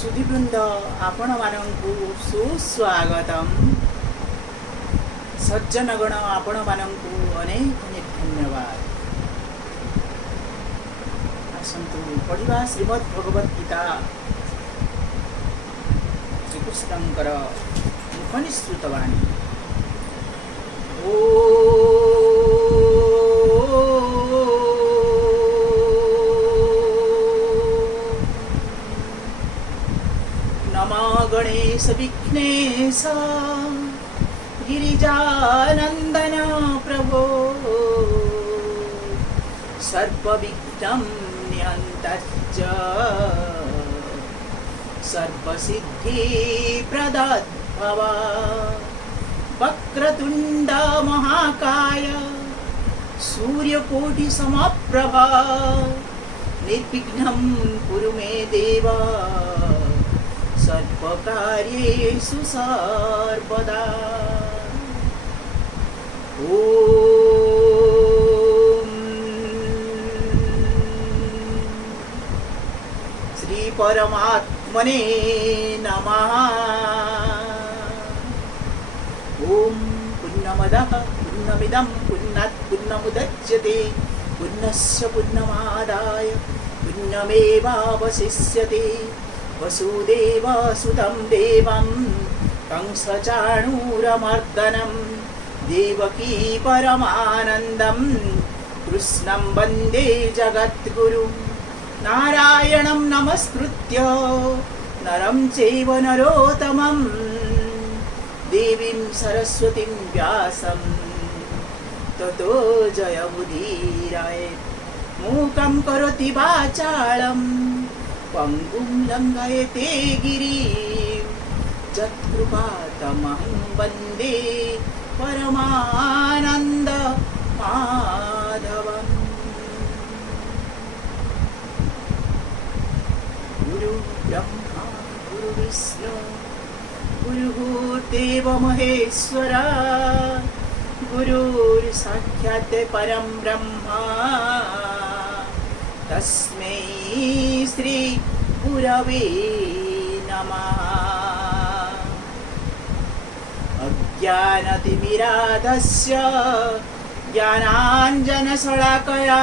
सुधीवृंद आपण मानंकु सुस्वागतम। सज्जनगण आपण मानंकु अनेक अनेक धन्यवाद। आसंतु पढ़िबा श्रीमद् भगवत गीता श्रीकृष्णंकर मुखनिसृत वाणी। नमो गणेश विघ्नेश गिरिजानंदन प्रभो सर्वविघ्नं निहन्तश्च सर्वसिद्धि प्रदद्भव वक्रतुंड महाकाय सूर्यकोटि समप्रभा निर्विघ्नं कुरु मे देव सर्वकार्येषु सर्वदा। ओम श्री परमात्मने नमः। ओम पुण्यमदः पुण्यमिदं पुण्यात् पुण्यमुदच्यते पुण्यस्य पुण्यमादाय पुण्यमेवावशिष्यते। वसुदेवसुतं देवं कंसचाणूरमर्दनं देवकी परमानन्दं कृष्णं वन्दे जगद्गुरुं। नारायणं नमस्कृत्य नरं चैव नरोत्तमं देवीं सरस्वतीं व्यासं ततो जयमुदीरयेत्। मूकं करोति वाचालं पंगुं लंघयते गिरिं यत्कृपातमहं वन्दे परमानन्द माधवम्। गुरु ब्रह्मा गुरु विष्णु गुरुर्देव महेश्वर गुरुर्साक्षात् परं ब्रह्मा तस्मै श्री गुरवे नमः। अज्ञानतिमिराधस्य ज्ञानाञ्जनशलाकया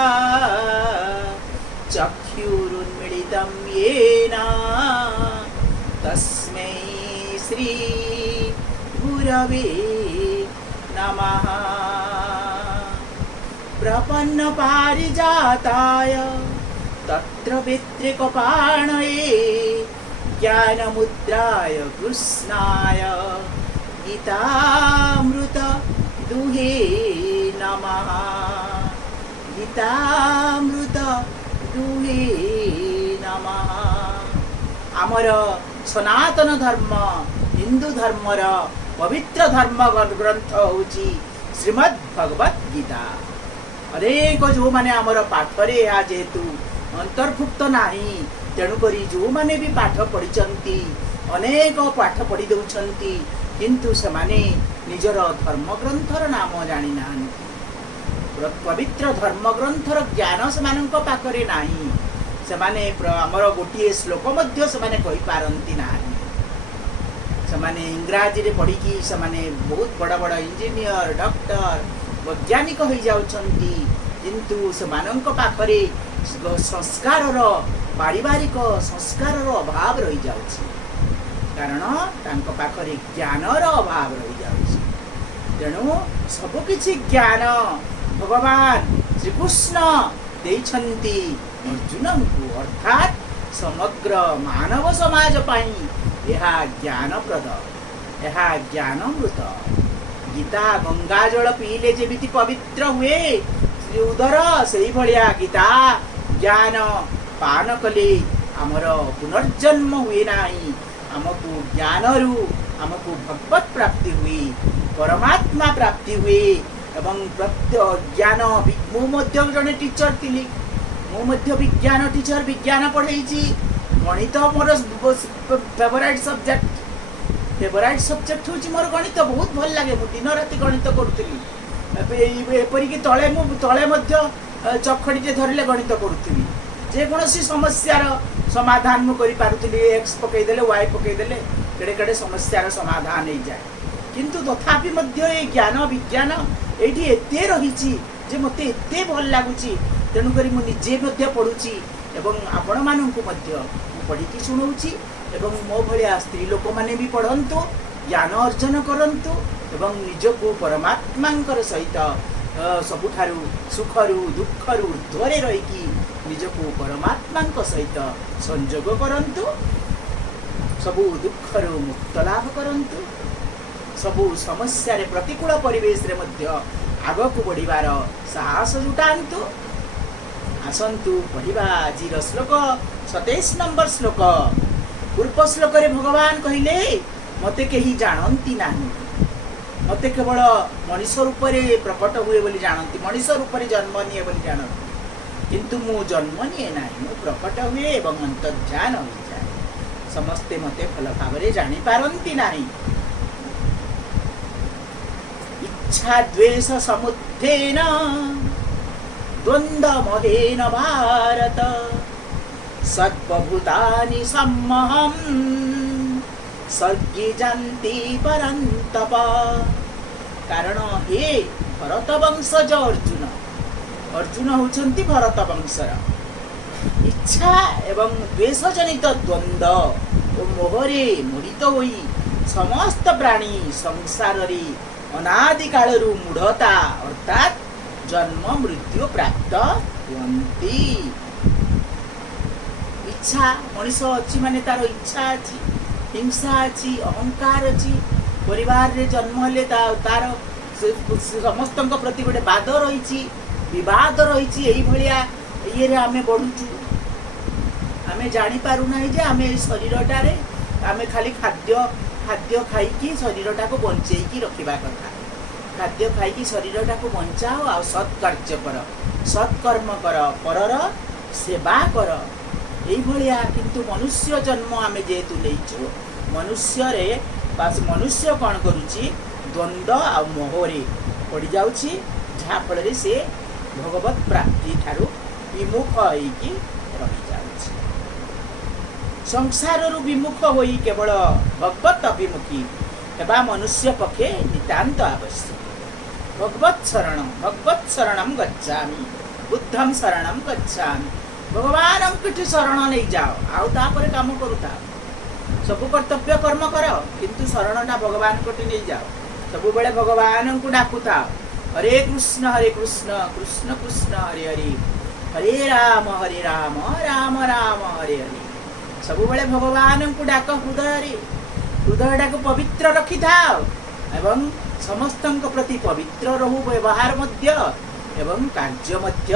चक्षुरुन्मीलितं येन तस्मै श्री गुरवे नमः। प्रपन्नपारिजाताय तत्र विद्रिकपाणये ज्ञानमुद्राय कृष्णाय गीतामृत दुहे नमः। गीतामृत दुहे नमः। आमर सनातन धर्म हिंदू धर्मर पवित्र धर्म ग्रंथ होची श्रीमद् भगवत गीता। अनेक जो माने आमर पाठरे या जेतु अंतर्भुक्त नाही तेणुकरी जो माने भी पाठ पढ़ी अनेक पाठ पढ़ी दौरान किंतु से माने निजर धर्मग्रंथर नाम जानी ना। पवित्र धर्मग्रंथर ज्ञान से पाखरे नाही। से माने आमर गोटे श्लोक मध्य से माने कहि पारंती नाही। से माने इंग्राजी रे पढ़ी कि से माने बहुत बड़ा बड़ा इंजीनियर डॉक्टर वैज्ञानिक हो जाउछंती किंतु से मानक पाखरे संस्कार पारिवारिक संस्कार अभाव रही जाउछि कारण तांको पाखरे ज्ञानर अभाव रही जाउछि। तेणु सब किछि ज्ञान भगवान श्रीकृष्ण देइछंती अर्जुन को अर्थात समग्र मानव समाज पाई यह ज्ञानप्रद यह ज्ञानामृत। गीता गंगा जल पीले जेमिति पवित्र हुए श्री उदर से भलिया गीता ज्ञान पान कले आमर पुनर्जन्म हुए नाही। आमको ज्ञान रु आमको भगवत प्राप्ति हुए परमात्मा प्राप्ति हुए एवं प्रत्य ज्ञान मु मध्य जने टीचर थिली मु मध्य विज्ञान टीचर विज्ञान पढ़ेछि। गणित मोर फेवरेट सब्जेक्ट हूँ मोर गणित बहुत भल लगे। मु दिन राति गणित करुली एपरिक तले तले चखड़ी धरले गणित करुवी जेकोसी समस्यार समाधान मु करि पारुथली एक्स पकईदेले वाई पकईदेले केड़े केड़े समस्यार समाधान हो जाए किंतु तथापि मध्य ये ज्ञान विज्ञान एठी एते रहिछि जे मते एते भल लागुछि तेणु करी मु निजे मध्य पढुछि एवं आपण माननकु मध्य पढ़ी शुणाऊँगी एवं मो भलिया स्त्री लोक माने भी पढ़ंतु ज्ञान अर्जन करंतु एवं निजको परमात्मा सहित सबुठारु सुखरु दुखरु ऊर्ध्वरे रहीकि निजको परमात्मा सहित संयोग करंतु सबु दुखरु मुक्त लाभ करंतु सबु समस्या रे प्रतिकूल परिवेश रे मध्य आगकु बढ़िबार साहस जुटांतु आसंतु पढ़िबा आजिर श्लोक 27 नंबर श्लोक पूर्व श्लोक रे भगवान कहिले मते केही जानंती नाही मते केवल मनुष्य रूप रे प्रकट हुए बोली जानंती मनुष्य रूप रे जन्म निये बोली जानंती किंतु मु जन्म निये नाही मु प्रकट हुए एवं अंतर्ध्यान हो जाए समस्ते मते भल भाव रे जानि पारंती नाही इच्छा द्वेष समुत्थेन द्वंद्व मोहेन भारत सर्वभूतानि सम्मोहं सर्गे जानति परन्तप कारण हे भरत वंशज अर्जुन अर्जुन होचंती भरत वंशर इच्छा एवं द्वेष जनित द्वंद्व और मोहरे मोहित होई समस्त प्राणी संसार रे अनादि कालरू मूढ़ता अर्थात जन्म मृत्यु प्राप्त हुअन्ति इच्छा मनुष्य अच्छी माने तार इच्छा अच्छी हिंसा अच्छी अहंकार अच्छी परिवार रे जन्म हेले तार समस्त प्रति गोटे बाद रही विवाद रही यही भाया ये आमे बढ़ुचु आमे जानी पारू ना जे आमे शरीरटारे आमे खाली खाद्य खाद्य खाई शरीरटा को बंचेकी रखिबा कथा खाद्य खाई शरीरटा को बंचाओ आ सत्कार्य कर सत्कर्म कर परर सेवा कर यही भाया किंतु मनुष्य जन्म आमे जेतु लेइछु मनुष्य रे बास मनुष्य कौन करुची द्वंद्व आ मोहरे पड़ी जाउची जहा फल रे से भगवत प्राप्ति ठारू विमुख होइकी रही जाउची संसार रु विमुख होई केवल भगवत अभिमुखी एबा मनुष्य पक्षे नितांत आवश्यक भगवत शरणं गच्छामि बुद्धं शरणं गच्छामि भगवान किठी शरण नहीं जाओ आउ तापर काम करूता सब कर्तव्य कर्म कर किंतु शरणटा भगवान कोटी नहीं जाओ सब बेले भगवान को डाकुता हरे कृष्ण कृष्ण कृष्ण हरे हरे हरे राम राम राम हरे हरे सब बेले भगवान को डाक हृदय को पवित्र रखी था एवं समस्त प्रति पवित्र रहू व्यवहार मध्य एवं कार्य मध्य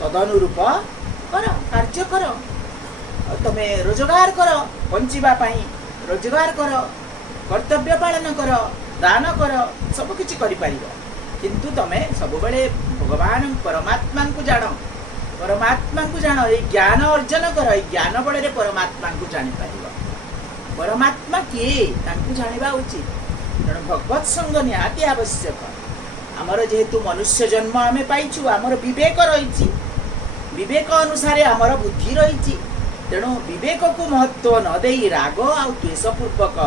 तदनुरूप कर कार्य कर तमे रोजगार कर बंचिबा पाई रोजगार कर कर्तव्य पालन कर दान कर सब किछि करि पारिबो किंतु तमे सब बेले भगवान परमात्मा को जान ए ज्ञान अर्जन कर ए ज्ञान बल रे परमात्मा को जानि पारिबो परमात्मा किए तांको जानिबा उचित कारण भगवत संग निहाती आवश्यक आमर जेहेतु मनुष्य जन्म आमे पाइछु आमर विवेक रही विवेक अनुसार आमर बुद्धि रही तेणु विवेक को महत्व न दे राग आ द्वेषपूर्वक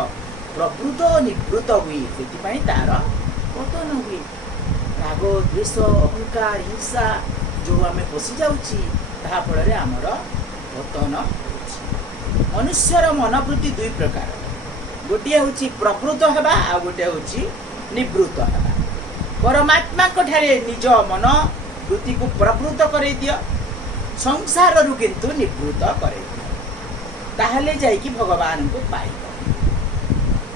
प्रवृत निवृत्त हुए से तार पतन हुए राग द्वेष अहंकार हिंसा जो आमे पशि जाउछि ता फल आमर पतन मनुष्यर मनोवृत्ति दुई प्रकार गोटे हूँ प्रवृत्त होगा आ गोटे हूँ निवृत्त होगा परमात्मा ठारे निज मन वृत्ति को प्रवृत्त कर दियो संसार रु किंतु निवृत्त कर ताहले जाइकी भगवान को पाइब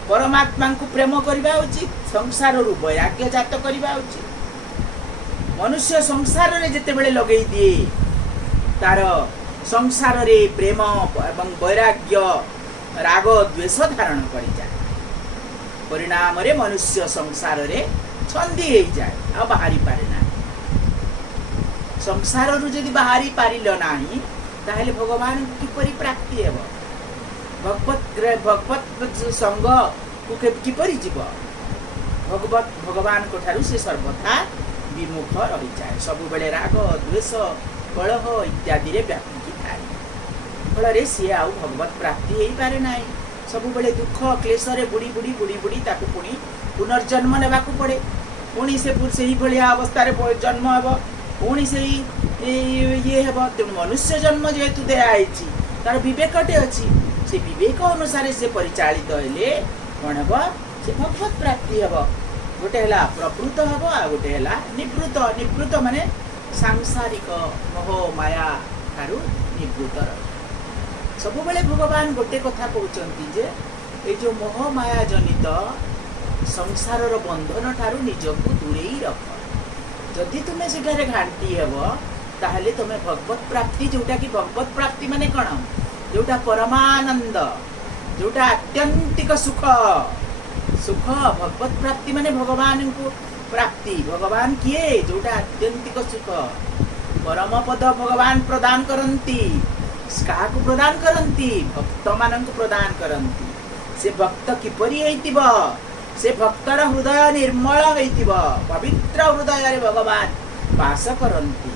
परमात्मा को प्रेम करवा उचित संसार रु वैराग्य जात करवा उचित मनुष्य संसार रे जेते बेले लगे दिए तार संसार रे प्रेम एवं वैराग्य राग द्वेष धारण कर जाए परिणाम रे मनुष्य संसार रे छंदी हो जाए आ बाहरी पारे ना संसार रु जदि बाहरी पारिल नाही ताहले भगवान किपरि प्राप्ति हेब भगवत संग को किपरि जीव भगवान को ठारू से सर्वथा विमुख रही जाए सब बेले राग द्वेष कलह इत्यादि रे व्यापृति थाए फल सी आउ भगवत प्राप्ति हो पारे ना सब बेले दुख क्लेश बुड़ी बुड़ी बुड़ी बुड़ी ताकू पुणी पुनर्जन्म नेबा पड़े पुणी से भाया अवस्था जन्म हे पुणी से ये हे तेणु मनुष्य जन्म जेहेतु दिखाई तार विवेकटे अच्छी से विवेक अनुसार से परिचालित हेले कौन हे से भगवत प्राप्ति हे गोटे है प्रकृत हे आ गोटे है निवृत्त निवृत्त माने सांसारिक मोह माया ठारू निवृत्त सब बेले भगवान गोटे कथा कहते जे ये जो मोह माया जनित संसार बंधन ठारू निजको दूरे रख जदि तुम्हें सेठारे घाटी हेब ताहले तुम्हें भगवत प्राप्ति जोटा कि भगवत प्राप्ति माने कौन जोटा परमानंद जोटा आत्यंतिक सुख सुख भगवत प्राप्ति माने भगवान को प्राप्ति भगवान किए जोटा आत्यंतिक सुख परम पद भगवान प्रदान करती क्या प्रदान करती भक्त मान प्रदान करती से भक्त किपरि होइतिबा से भक्तर हृदय निर्मल होइतिबा पवित्र हृदय भगवान वास करती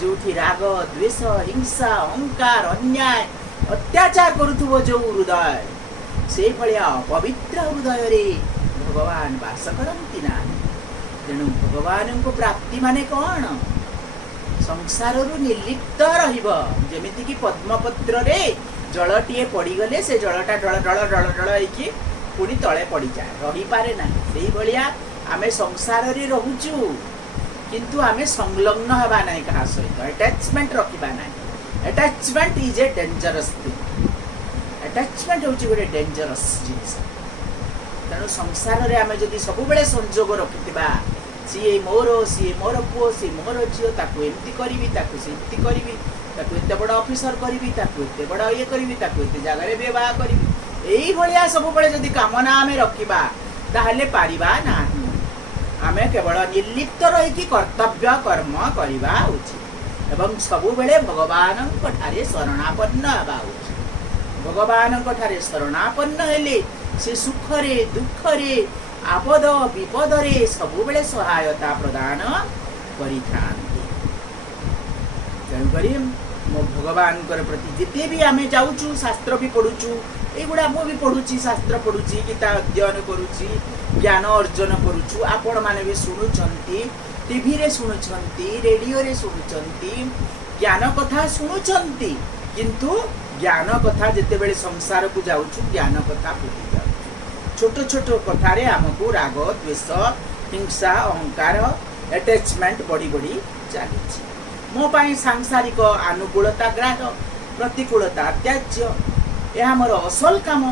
जोठी राग द्वेष हिंसा अहंकार अन्याय अत्याचार करुथुबो जो हृदय से भलिया पवित्र हृदय रे भगवान वास करती ना तेणु भगवान को प्राप्ति माने कौन संसार निर्लिप्त रमिति कि पद्मपत्र रे जलटीए पड़गले से जलटा ढल ढल ढल ढल हो पुणी तले पड़ जाए रही पारे ना से भाया आम संसार रे रोचु किंतु आम संलग्न हवा ना क्या सहित अटैचमेंट रखा ना attachment is a dangerous thing attachment हूँ गोटे डेंजरस जिनिस तेणु संसार रे आम जदि सब बेले संजोग रखिथिबा सी मोर पुओ सी मोर झील ताकू एमती करी सेमती करी एत बड़ ऑफिसर करी एत बड़ ये करी एत जगार व्यवहार करी यही भाया सब बेले जदि कामना आम रखा ताहले पारिबा नाही आमे केवल निर्लिप्त रही कर्तव्य कर्म करवा उचित एवं सब बेले भगवान ठारे शरणापन्न हेबा उचित भगवान ठारे शरणापन्न हेले से सुखरे दुखरे आपद विपदरे सब बेले सहायता प्रदान करिथांती तेणुकरी मो भगवान प्रति जिते भी आम जाऊँ शास्त्र भी पढ़ुचु युवा मु भी पढ़ुची शास्त्र पढ़ुची गीता अध्ययन करुची ज्ञान अर्जन करुचु आपण माने भी शुणुचंती टीवी रे शुणुचंती रेडियो रे शुणुचंती ज्ञान कथा शुणुचंती किंतु ज्ञान कथा जिते बेले संसार को जाऊँ ज्ञान कथा भूली जाऊँ छोट छोट कथारे आमको राग द्वेष हिंसा अहंकार अटैचमेंट बढ़ी बढ़ी चली मो पाई सांसारिक अनुकूलता ग्राह प्रतिकूलता त्याज्य यह मोर असल काम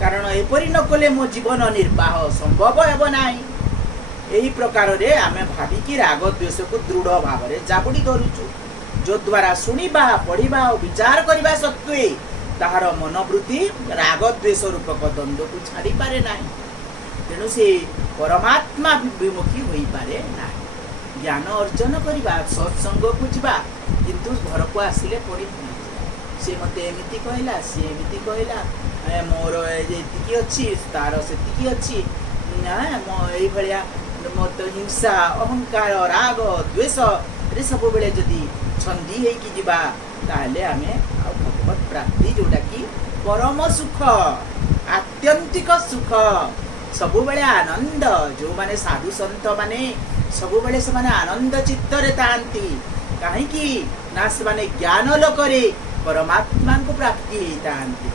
कारण एपरी न कले मो जीवन निर्वाह संभव हेब नाही यही प्रकार रे आमे भाविकी राग द्वेष को दृढ़ भाव में जाबुड़ी धरुचु जो द्वारा शुणा पढ़ा और विचार करने सत्वे ताहार मनोवृत्ति राग द्वेष रूपक द्वंद्व को छाड़ी पारे ना तेणु से परमात्मा विमुखी हो पारे ना ज्ञान अर्जन करवा सत्संग को जीवा किंतु घर को आसिले पड़ी सी मत एमती कहला सी एमती कहला मोर ये अच्छी तार से अच्छी ये भाया मत हिंसा अहंकार राग द्वेष रे सब बेले जदि छंदी होइकी जीवा ताहले आमे भगवत प्राप्ति जोटा कि परम सुख आत्यंतिक सुख सब बेले आनंद जो माने साधु संत माने सब बेले से माने आनंद चित्तरे तांती कहीं ना से माने ज्ञान लोकरे परमात्मा को प्राप्ति होतांती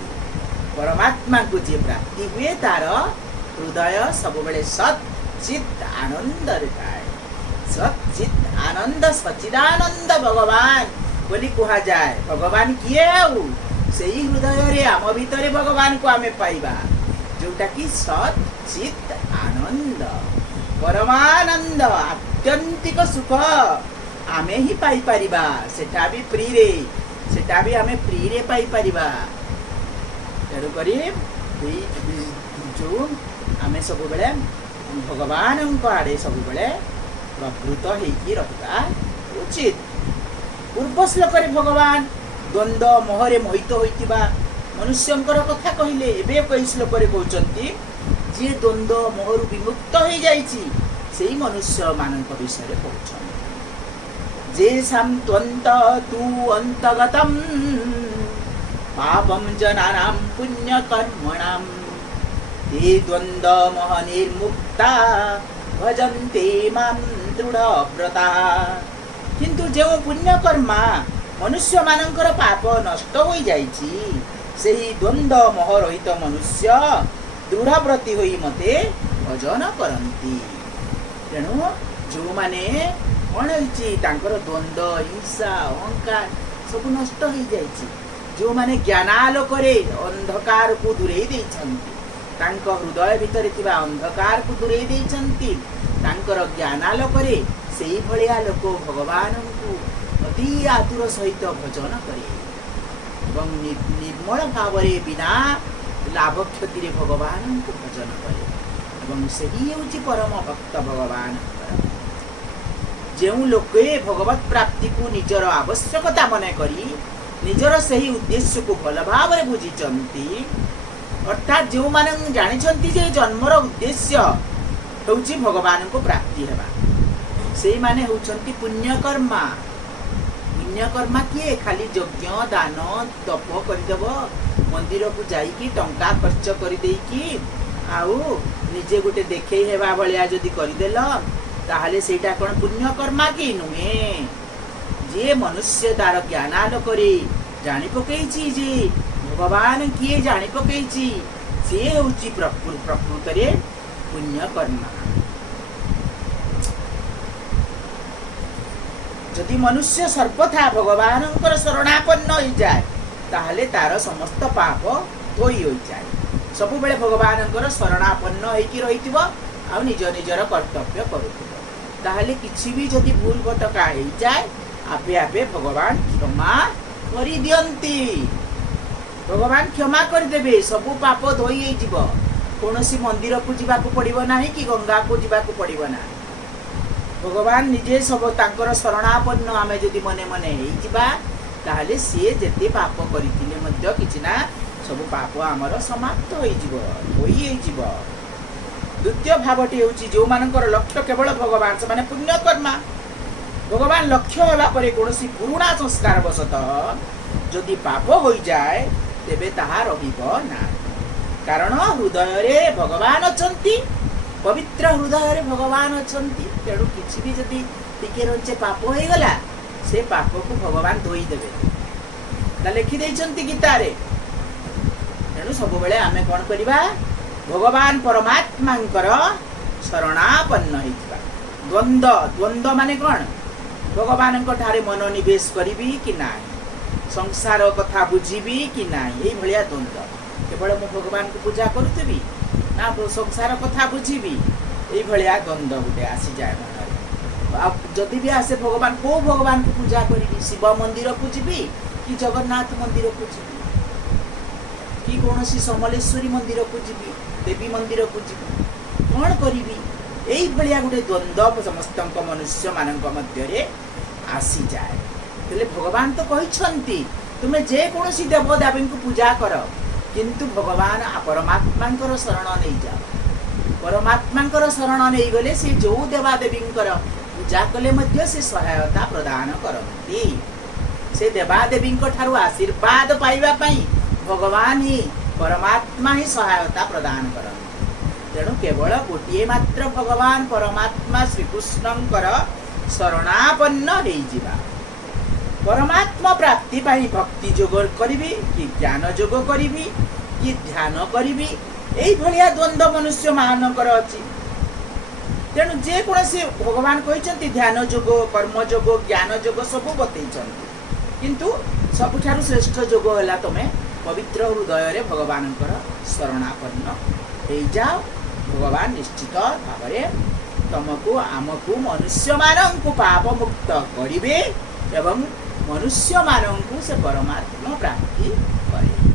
परमात्मा को जे प्राप्ति हुए तार हृदय सब बेले सत चित आनंद रे सचित आनंद सचिदानंद भगवान बोली कहा जाए भगवान किए से ही हृदय रे आम भितर भगवान को आमे पाइबा जोटा कि सचित आनंद परमानंद आत्यंतिक सुख आमे ही पाई परिबा सेटा भी फ्री रे सेटा भी आमे फ्री रे पाई परिबा तेणु करी जो आमे सब बेले भगवान को आड़े सब बेले प्रवृत्त होइकी रहिबा उचित पूर्व श्लोक भगवान द्वंद्व मोहरे मोहित होइतिबा मनुष्यंकर कथा कहले एबे कई श्लोक कहउचंती जे द्वंद्व मोहरु विमुक्त हो जाइछि सेही मनुष्य मानक विषय कहउछन जे साम त्वंत तु अंतगतम पापं जनानां पुण्यकर्मणां ते द्वन्द्वमोह निर्मुक्ता भजन्ते मां दृढ़व्रता। किंतु जो पुण्यकर्मा मनुष्य मानकर पाप नष्ट हो जाइछि सेही द्वंद्व मोह रहित मनुष्य दृढ़व्रती होई मते भजन करती। तेणु जो माने कौन होइछि तांकर द्वंद्व हिंसा अहंकार सब नष्ट हो जाइछि, जो माने ज्ञानालोकरे अंधकार को दूरेई दैछन्ति, तांको हृदय भितर थिबा अंधकार को दूरेई दैछन्ति, तांकर ज्ञानालोकरे सेही भलिया लोक भगवान को अति आतुर सहित भजन करे एवं निर्मल भाव बिना लाभ क्षति भगवान को भजन करे एवं सेही होछि परम भक्त भगवान। जो लोके भगवत प्राप्ति को निजर आवश्यकता मन करी निजर सही उद्देश्य को भल भाव बुझी, अर्थात जो माने जानिछन्ति जे जन्मर उद्देश्य होछि भगवान को प्राप्ति हेबा, से माने होछन्ति पुण्यकर्मा। पुण्यकर्मा किए खाली यज्ञ दान तप करदेव मंदिर को जाइकी टंका खर्च कर देकी आउ निजे गोटे देखे हेबा भलिया जदि करदेल ताहले सेटा कोन पुण्यकर्मा की नुहे। जे मनुष्य तार ज्ञान आलोकरे जानि पकेछि जे भगवान किए जानि पकेछि से होछि प्रकृत रे पुण्यकर्मा। जदि मनुष्य सर्वथा भगवान शरणापन्न हो जाए ताहले तार समस्त पाप धोई हो जाए, सब बेले भगवान शरणापन्न होइकी रहिथिबो आ निज निजर कर्तव्य करुथिबो, ताहले किछि भी जदि भूल भटका हो जाए आपे आपे भगवान क्षमा करि दियंती। भगवान क्षमा कर देबे, सब पाप धोई हो जिवो, कोनोसी मंदिर को जिबाको पड़िबो नाही कि गंगा को जिबाको पड़िबो ना। भगवान निजे सब तांकर शरणापन्न आमे जदि मने मने हेइ जिबा ताहले से जेते पाप करिथिले मध्य किछि ना सब पाप आमर समाप्त होई जिवो, होई जिवो। द्वितीय भावटी होछि जो मानकर लक्ष्य केवल भगवान से माने पुण्यकर्मा। भगवान लक्ष्य होला परे कोनोसी पुरुणा संस्कार बसत जदि पाप होई जाए तेबे ताहा रहिबो ना, कारण हृदय रे भगवान अछंती, पवित्र हृदय रे भगवान अछंती। तेणु किछि भी जदि टिके रंचे पाप होई गला से पाप को भगवान धोई देबे, ता लिखि दैछंती गीता रे। तेणु सब बेले आमे कोन करिबा भगवान परमात्मांकर शरणापन्न होइबा। द्वंद्व माने कोन भगवान को ठारे मनोनिवेश करिबी कि नाही, संसार कथा बुझीबी कि नाही, एई भलिया द्वंद्व। केवल मु भगवान को पूजा करूथिबी ना संसार कथा बुझीबी, एई भलिया द्वंद्व गुटे आसी जाए मन। आ जदि भी आसे भगवान को भगवान को पूजा करिबी, शिव मंदिर को जीबी कि जगन्नाथ मंदिर को जीबी कि कोनोसी समलेश्वरी मंदिर को जीबी, देवी मंदिर को जीबी, कोन करिबी, एई भलिया गुटे द्वंद्व समस्त मनुष्य मानक मध्य रे आसी जाए। तेले भगवान तो कहिछंती तुमे जे कोनोसी देवदेवी को पूजा कर किंतु भगवान परमात्मा शरण नहीं जाओ। परमात्मा शरण नहीं गले से जो देवादेवी पूजा कले मध्य से सहायता प्रदान करती। से देवादेवी ठारू आशीर्वाद पाइबा पई भगवान ही परमात्मा ही सहायता प्रदान करती। तेणु केवल गोटे मात्र भगवान परमात्मा श्रीकृष्णंकर शरणापन्न हो जिबा। परमात्मा प्राप्ति पाई भक्ति जोग करी कि ज्ञान जोग करी कि ध्यान करी, एई भलिया द्वंद्व मनुष्य मानकर अछि। तेणु जे कोनोसी भगवान कहिसंती ध्यान जोग कर्म जोग ज्ञान जोग सब बतैछंती, किंतु सबुठारु श्रेष्ठ जोग होला तमे पवित्र हृदय रे भगवानकर शरणापन्न हो जाओ। भगवान निश्चित भाव तुमको आमको मनुष्य मानंकु पाप मुक्त करिवे एवं मनुष्य मानंकु से परमात्मा प्राप्ति करे।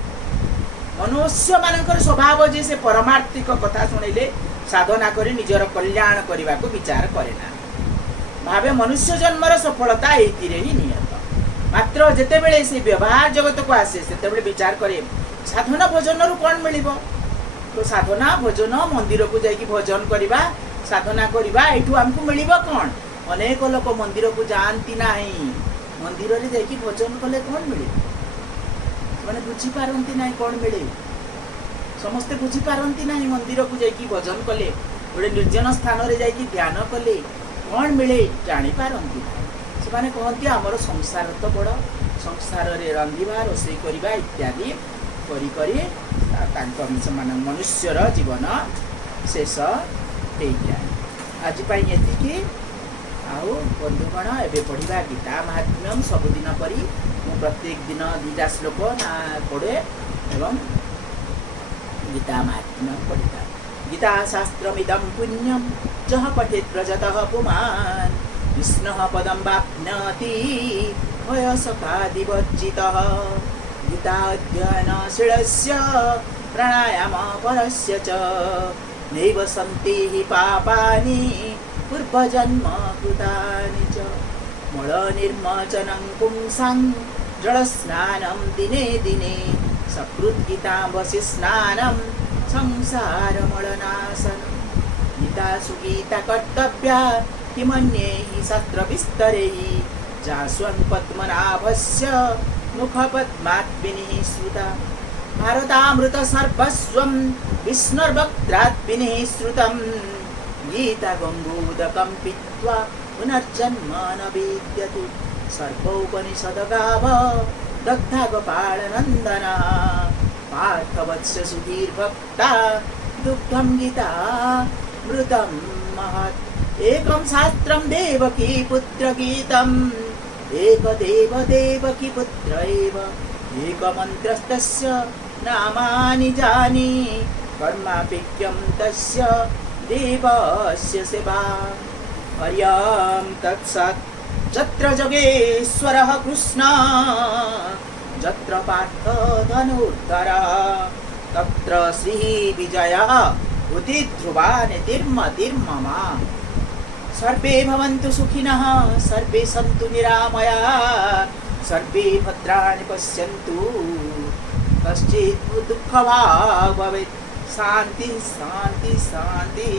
मनुष्य मानकर स्वभाव जे से परमार्थिक कथा सुनिले साधना करी निजर कल्याण करने को विचार करेना, भावे मनुष्य जन्मर सफलता एथिरे ही नियत। मात्र जेते बेले से व्यवहार जगत को आसे सेते बेले विचार करे साधना भजन रु कोन मिलिबो। तो साधना भजन मंदिर को जाइकी भजन करवा साधना करवा एठू हमको मिलिबो कोन। अनेक लोक मंदिर को जानती नाही, मंदिर रे जाइकी भजन कले कोन मिलिबो। मैंने बुझी पारती ना कौन मिले समस्ते बुझी पारती ना मंदिर को जाकि भजन कले गोटे निर्जन स्थान में जाकि ध्यान कले कौन मिले जापारती ना से कहती आमर संसार तो बड़ संसार रे रंधिबा रोषे करवा इत्यादि से मनुष्यर जीवन शेष हो जाए। आज ये आउ बंधुगण एवं पढ़ा गीता महात्म्यम सबुदिन परी प्रत्येक दिन 2टा श्लोक ना पढ़े एवं गीता महात्म्यम पढ़ा। गीता शास्त्रमिदं पुण्यम जह पठेत् प्रजतः पुमान् विष्णुः पदं वाप्नोति वयसकादिवर्जितः। गीता अध्ययनशीलस्य प्राणायामपरस्य च नैव सन्ति हि पापानि पूर्वजन्म कृतानि च। मलनिर्मार्जनं पुंसां जलस्नानं दिने दिने सकृद्गीताम्बसि स्नानं संसारमलनाशनं। गीता सुगीता कर्तव्या किमन्ये हि शास्त्रविस्तरैः जास्वन् पद्मनाभस्य मुखपद्मात् श्रुता। भारतामृत सर्वस्वं विष्णुर्वक्त्रात् श्रुतं। गीता गङ्गोदकं पीत्वा पुनर्जन्म न विद्यते। सर्वोपनिषदगाव दग्धा गोपालनन्दना पार्थवत्स सुधीर्भक्ता दुग्धं गीता मृतं महत्। एकं शास्त्रं देवकी पुत्रगीतम् एकदेव देवकी पुत्र एव एकमन्त्रस्तस्य नामानि जानी कर्मापिक्यं तस्य देवस्य सेवा। हर्यां तत्सत् जत्र जगेश्वरः कृष्ण जत्र पार्थ धनुर्धरः तत्र श्रीविजयः भूतिध्रुवा नीतिर्मतिर्मम। सर्वे भवन्तु सुखिनः सर्वे सन्तु निरामयाः सर्वे भद्राणि पश्यन्तु कश्चित् दुःखभाग् भवेत्। शान्ति शान्ति शान्ति।